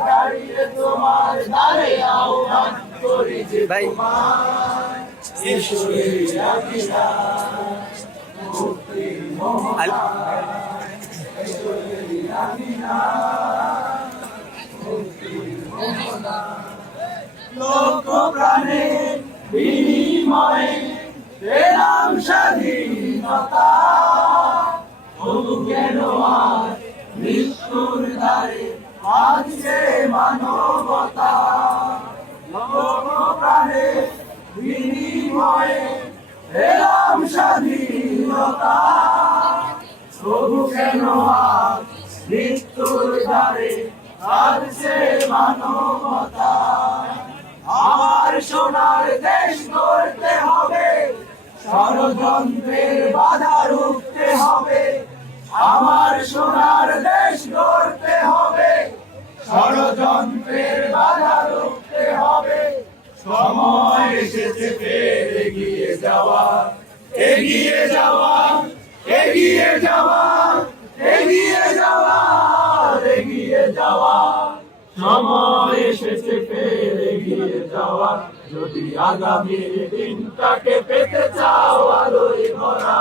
দাঁড়িয়ে তোমার দ্বারে আহ্বান করি যে তোমার ঈশ্বরের আবির্ভাব মুক্তির মোহনা ঈশ্বরের আবির্ভাব মুক্তির মোহনা লোক প্রাণের বিনিময়ে পেলাম স্বাধীনতা তবু কেন আর মৃত্যুর দ্বারে আছে মানবতা লোক প্রাণের বিনিময়ে পেলাম স্বাধীনতা তবু কেন আর মৃত্যুর দ্বারে আছে মানবতা আমার সোনার দেশ গড়তে হবে ষড়যন্ত্রের বাধা রুখতে হবে আমার সোনার দেশ গড়তে হবে ষড়যন্ত্রের বাধা রুখতে হবে সময় এসেছে ফের এগিয়ে যাওয়া এগিয়ে যাওয়া এগিয়ে যাওয়া এগিয়ে যাওয়া এগিয়ে যাওয়া সময় এসেছে ফের এগিয়ে যাওয়া যদি আগামীর দিনটাকে পেতে চাও আলোয় ভরা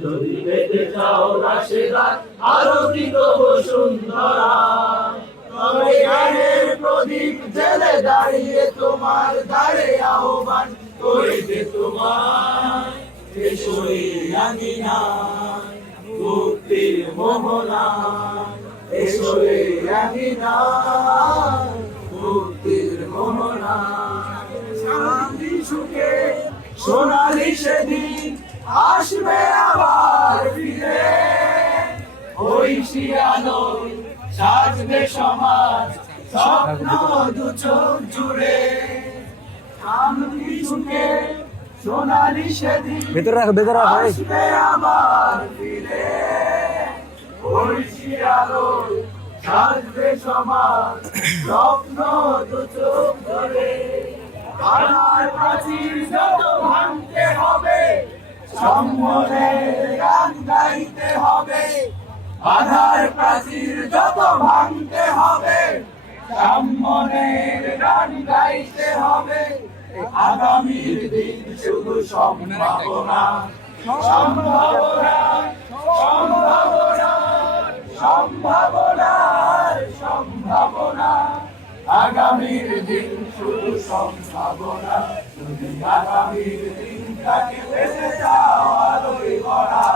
যদি পেতে চাও রাশেদার আলোকিত বসুন্ধরা তবে জ্ঞানের প্রদীপ জেলে দাঁড়িয়ে তোমার দ্বারে আহ্বান করে যে তোমার এসোই আঙিনা মুক্তির মোহনা এসোই আঙিনা মুক্তির মোহনা শান্তি সুখে সোনালি সেদিন আসবে আবার ফিরে ঐশী আলোয় সাজবে সমাজ স্বপ্ন দু চোখ জুড়ে শান্তি সুখে সোনালি সেদিন আসবে আবার ফিরে ঐশী আলোয় সাজবে সমাজ স্বপ্ন দু চোখ জুড়ে বাধার প্রাচীর যত ভাঙতে হবে সম্মানের গান গাইতে হবে বাধার প্রাচীর যত ভাঙতে হবে সম্মানের গান গাইতে হবে আগামীর দিন শুধু সম্ভাবনা সম্ভাবনা সম্ভাবনা সম্ভাবনা সম্ভাবনা আগামীর দিন শুধু সম্ভাবনা যদি আগামীর দিনটাকে পেতে চাও আলোয় ভরা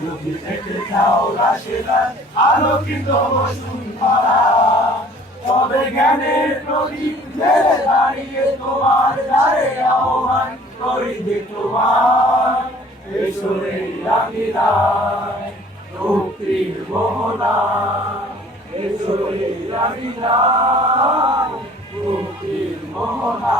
যদি পেতে চাও রাশেদার আলোকিত বসুন্ধরা তবে জ্ঞানের প্রদীপ জেলে দাঁড়িয়ে তোমার দ্বারে আহ্বান করি যে তোমার এসোরে আবির্ভাব মুক্তির মোহনা এসোরে আবির্ভাব মুক্তির মোহনা